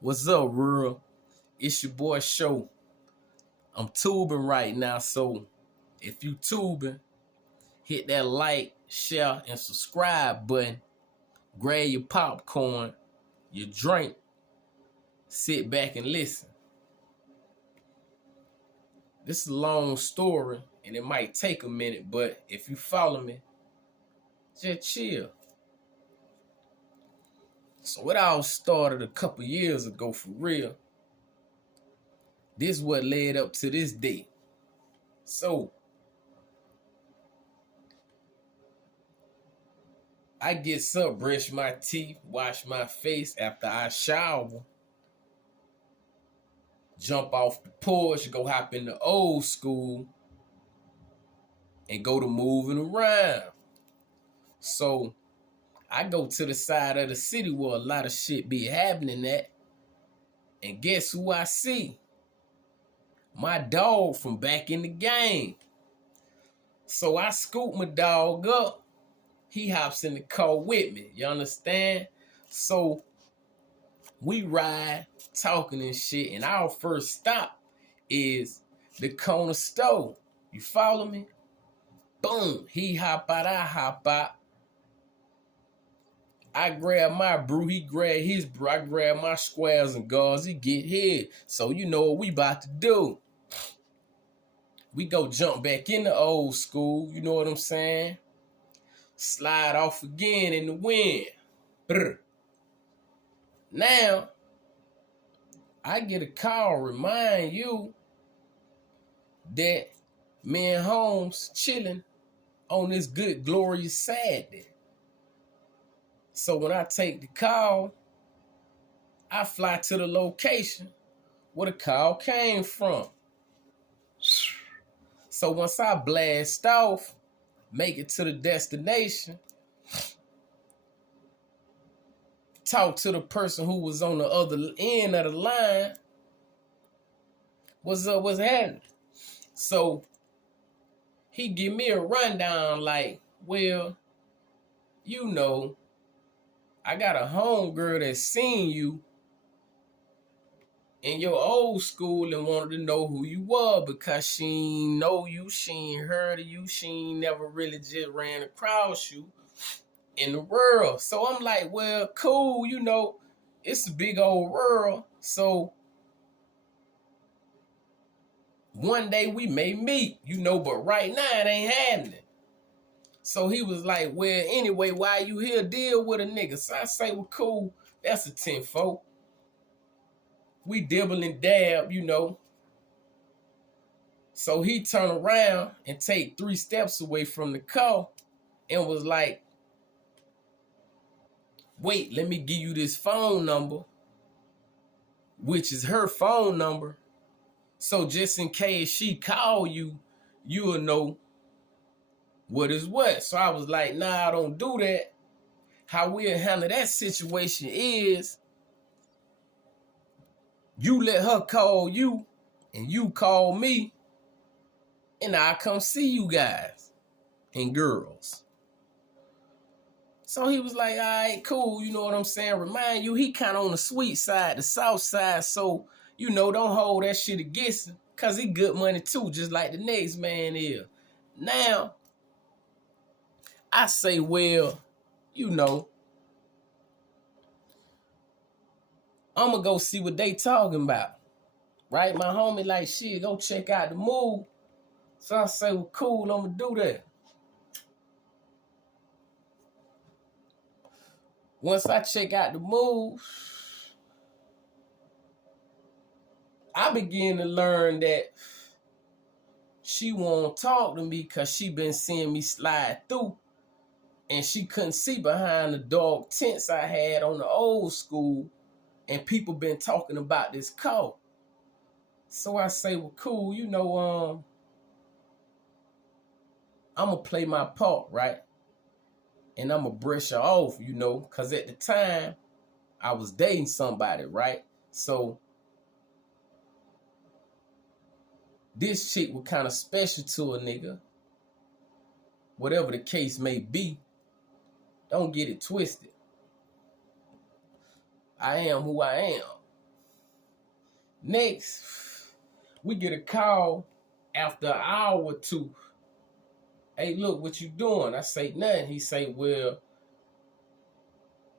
What's up, Rural? It's your boy Show. I'm tubing right now, so if you tubing, hit that like, share, and subscribe button. Grab your popcorn, your drink, sit back and listen. This is a long story, and it might take a minute, but if you follow me, just chill. So it all started a couple years ago for real. This is what led up to this day. So I get up, brush my teeth, wash my face after I shower, jump off the porch, go hop in the old school, and go to moving around. So I go to the side of the city where a lot of shit be happening at, and guess who I see? My dog from back in the game. So I scoop my dog up. He hops in the car with me. You understand? So we ride, talking and shit, and our first stop is the corner store. You follow me? Boom. He hop out, I hop out. I grab my brew, he grab his brew. I grab my squares and gauze, he get his. So you know what we about to do. We go jump back in the old school, you know what I'm saying? Slide off again in the wind. Brr. Now, I get a call remind you that me and Holmes chilling on this good, glorious Saturday. So when I take the call, I fly to the location where the call came from. So once I blast off, make it to the destination, talk to the person who was on the other end of the line. What's up? What's happening? So he give me a rundown like, well, you know, I got a homegirl that seen you in your old school and wanted to know who you were because she ain't know you, she ain't heard of you, she ain't never really just ran across you in the world. So I'm like, well, cool, you know, it's a big old world. So one day we may meet, you know, but right now it ain't happening. So he was like, well, anyway, why you here? Deal with a nigga. So I say, well, cool, that's a 10-4. We dibble and dab, you know. So he turned around and take 3 steps away from the car and was like, wait, let me give you this phone number, which is her phone number. So just in case she call you, you'll know what is what. So I was like, nah, I don't do that. How we'll handle that situation is you let her call you and you call me and I'll come see you guys and girls. So he was like, all right, cool, you know what I'm saying? Remind you, he kind of on the sweet side, the south side, so, you know, don't hold that shit against him, because he good money too, just like the next man is. Now, I say, well, you know, I'm going to go see what they talking about, right? My homie like, shit, go check out the move. So I say, well, cool, I'm going to do that. Once I check out the move, I begin to learn that she won't talk to me because she been seeing me slide through and she couldn't see behind the dog tents I had on the old school and people been talking about this car. So I say, well, cool, you know, I'm going to play my part, right? And I'm going to brush her off, you know, because at the time, I was dating somebody, right? So this chick was kind of special to a nigga. Whatever the case may be, don't get it twisted. I am who I am. Next, we get a call after an hour or two. Hey, look, what you doing? I say, nothing. He say, well,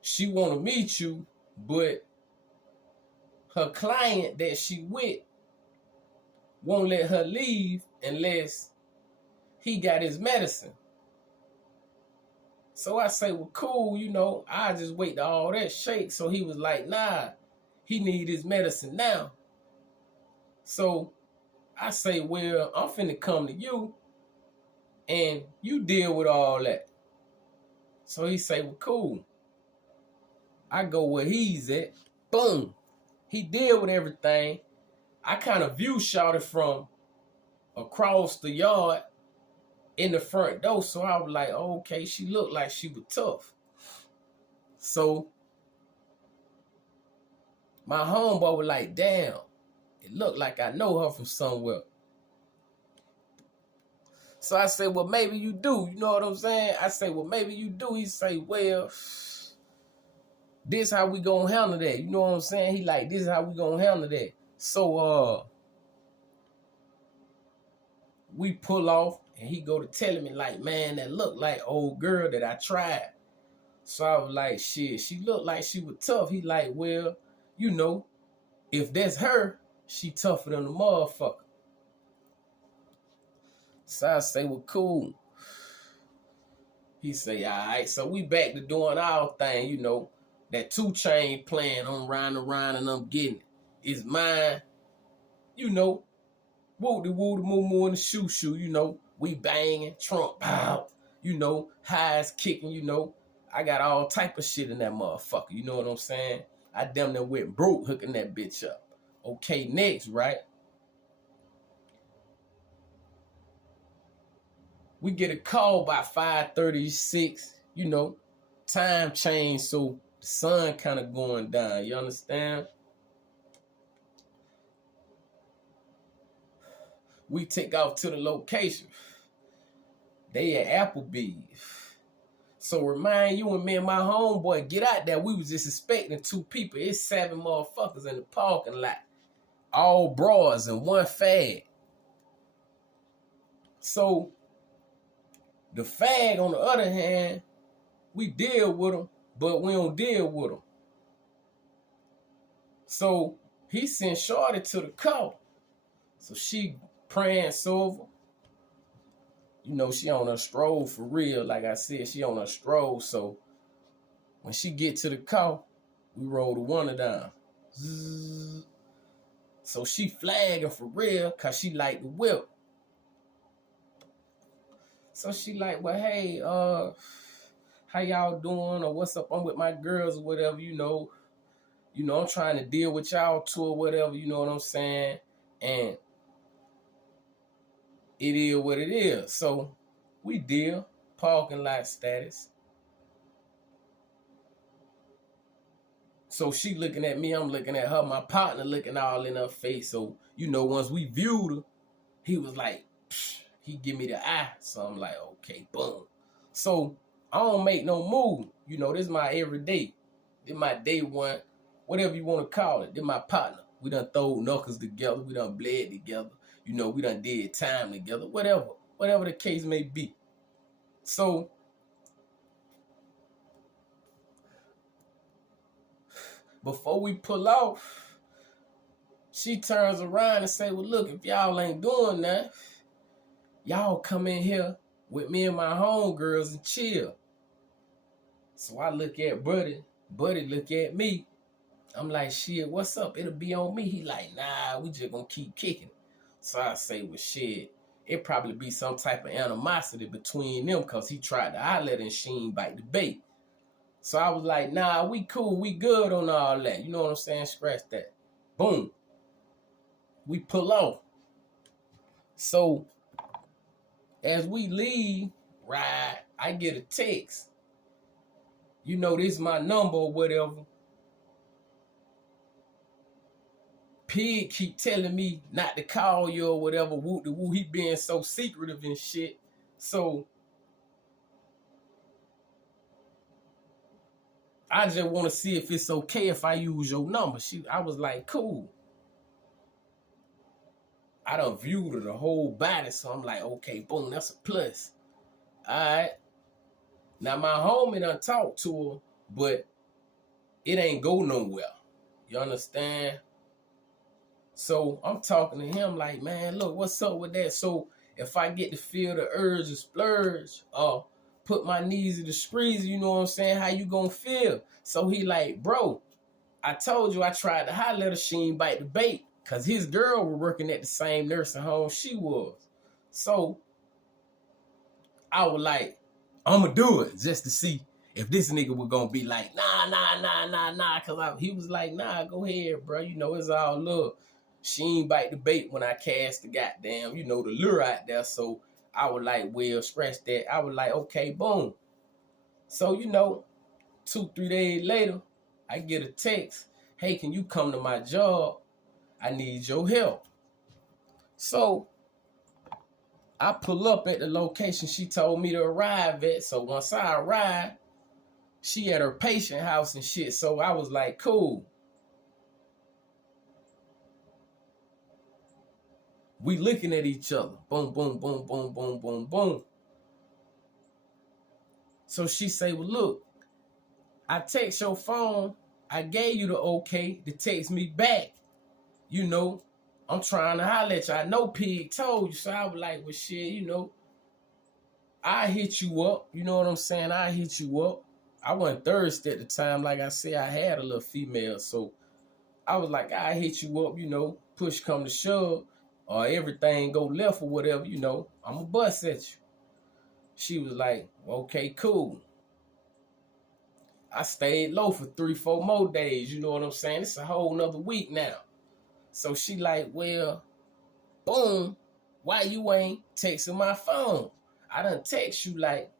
she want to meet you, but her client that she with won't let her leave unless he got his medicine. So I say, well, cool, I just wait till all that shake. So he was like, nah, he need his medicine now. So I say, well, I'm finna come to you and you deal with all that. So he say, well, cool. I go where he's at. Boom. He deal with everything. I kind of view shot it from across the yard in the front door. So I was like, oh, okay, she looked like she was tough. So my homeboy was like, damn, it looked like I know her from somewhere. So I said, well, maybe you do. You know what I'm saying? I say, well, maybe you do. He say, well, this how we gonna handle that. You know what I'm saying? He like, this is how we gonna handle that. So we pull off and he go to telling me like, man, that look like old girl that I tried. So I was like, shit, she looked like she was tough. He like, well, if that's her, she tougher than a motherfucker. So I say, well, cool. He say, all right. So we back to doing our thing, that 2 Chainz playing on Round and Round and I'm getting it. It's mine, woo-de woo-de moo-moo and the shoo-shoo, we banging, Trump out, highs kicking, I got all type of shit in that motherfucker, you know what I'm saying? I damn near went broke hooking that bitch up. Okay, next, right? We get a call by 5:36, time change, so the sun kind of going down, you understand? We take off to the location. They at Applebee's. So remind you and me and my homeboy get out there. We was just expecting 2 people. It's 7 motherfuckers in the parking lot. All bras and 1 fag. So the fag, on the other hand, we deal with him, but we don't deal with him. So he sent Shorty to the car. So she prance over. She on her stroll for real. Like I said, she on her stroll. So when she get to the car, we roll the window down. Zzz. So she flagging for real because she like the whip. So she like, well, hey, how y'all doing? Or what's up? I'm with my girls or whatever, I'm trying to deal with y'all too or whatever, you know what I'm saying? And it is what it is. So we deal, parking lot status. So she looking at me, I'm looking at her, my partner looking all in her face. So, once we viewed her, he was like, psh, he give me the eye. So I'm like, okay, boom. So I don't make no move. This is my everyday. This is my day one, whatever you want to call it. This is my partner. We done throw knuckles together. We done bled together. We done did time together. Whatever the case may be. So before we pull off, she turns around and say, well, look, if y'all ain't doing that, y'all come in here with me and my homegirls and chill. So I look at Buddy. Buddy look at me. I'm like, shit, what's up? It'll be on me. He like, nah, we just gonna keep kicking. So I say, well, shit, it probably be some type of animosity between them because he tried to holler and she ain't bite the bait. So I was like, nah, we cool, we good on all that. You know what I'm saying? Scratch that. Boom. We pull off. So as we leave, right, I get a text. This is my number or whatever. Pig keep telling me not to call you or whatever. Woo de woo. He being so secretive and shit. So I just want to see if it's okay if I use your number. I was like, cool. I done viewed her the whole body, so I'm like, okay, boom, that's a plus. All right. Now my homie done talked to her, but it ain't go nowhere. You understand? So I'm talking to him like, man, look, what's up with that? So if I get to feel the urge to splurge or put my knees in the squeeze, you know what I'm saying? How you gonna feel? So he like, bro, I told you I tried to holler at her, she ain't bite the bait. Cause his girl was working at the same nursing home she was. So I was like, I'ma do it just to see if this nigga was gonna be like, nah. Cause he was like, nah, go ahead, bro. You know, it's all love. She ain't bite the bait when I cast the goddamn, you know, the lure out there. So I was like, well, scratch that. I was like, okay, boom. So, you know, 2-3 days later, I get a text. Hey, can you come to my job? I need your help. So I pull up at the location she told me to arrive at. So once I arrived, she at her patient house and shit. So I was like, cool. We looking at each other. Boom, boom, boom, boom, boom, boom, boom. So she say, well, look, I text your phone. I gave you the okay to text me back. You know, I'm trying to holler at you. I know Pig told you. So I was like, well, shit, you know, I hit you up. You know what I'm saying? I hit you up. I wasn't thirsty at the time. Like I said, I had a little female. So I was like, I hit you up, you know, push come to shove, or everything go left or whatever, you know, I'm going to bust at you. She was like, okay, cool. I stayed low for 3-4 more days, you know what I'm saying? It's a whole nother week now. So she like, well, boom, why you ain't texting my phone? I done text you like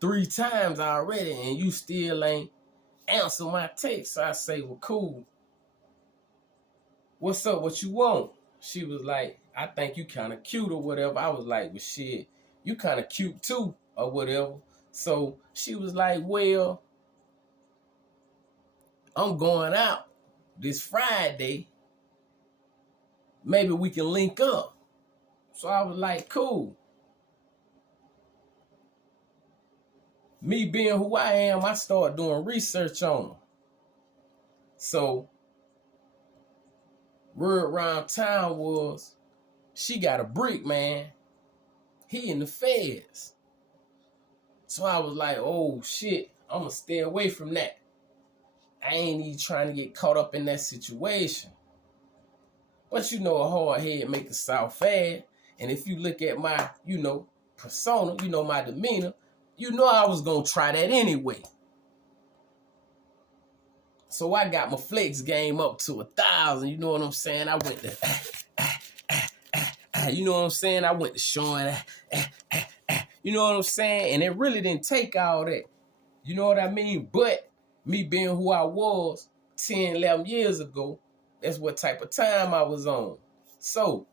3 times already and you still ain't answer my text. So I say, well, cool. What's up? What you want? She was like, I think you kind of cute or whatever. I was like, well, shit, you kind of cute too or whatever. So she was like, well, I'm going out this Friday. Maybe we can link up. So I was like, cool. Me being who I am, I started doing research on her. So word around town was she got a brick, man. He in the feds. So I was like, oh shit, I'm gonna stay away from that. I ain't even trying to get caught up in that situation. But you know, a hard head make a soft fad. And if you look at my, you know, persona, you know, my demeanor, you know I was gonna try that anyway. So I got my flex game up to 1,000. You know what I'm saying? I went to, you know what I'm saying? I went to showing, you know what I'm saying? And it really didn't take all that. You know what I mean? But me being who I was 10, 11 years ago, that's what type of time I was on. So,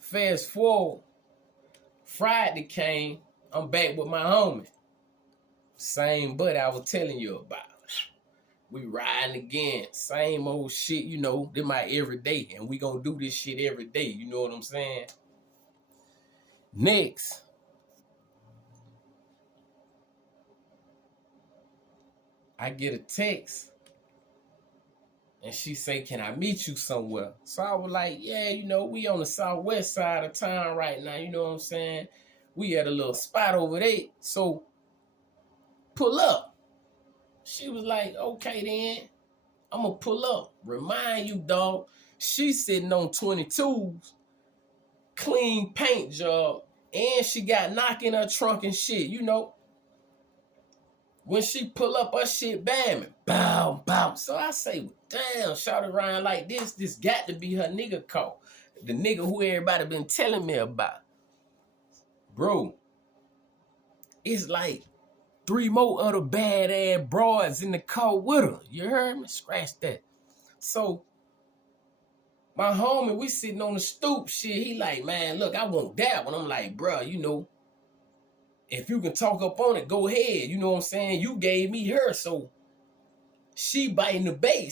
fast forward, Friday came, I'm back with my homie. Same buddy I was telling you about. We riding again. Same old shit, you know, this my everyday. And we gonna do this shit every day. You know what I'm saying? Next, I get a text. And she say, can I meet you somewhere? So I was like, yeah, you know, we on the southwest side of town right now. You know what I'm saying? We at a little spot over there. So pull up. She was like, okay then. I'm going to pull up. Remind you, dog, she sitting on 22s, clean paint job, and she got knock in her trunk and shit, you know. When she pull up, her shit bamming. Bow, bow. So I say, well, damn, shout around like this got to be her nigga call. The nigga who everybody been telling me about. Bro, it's like 3 more other badass broads in the car with her. You heard me? Scratch that. So, my homie, we sitting on the stoop shit. He like, man, look, I want that one. I'm like, bro, you know, if you can talk up on it, go ahead. You know what I'm saying? You gave me her, so she biting the bait.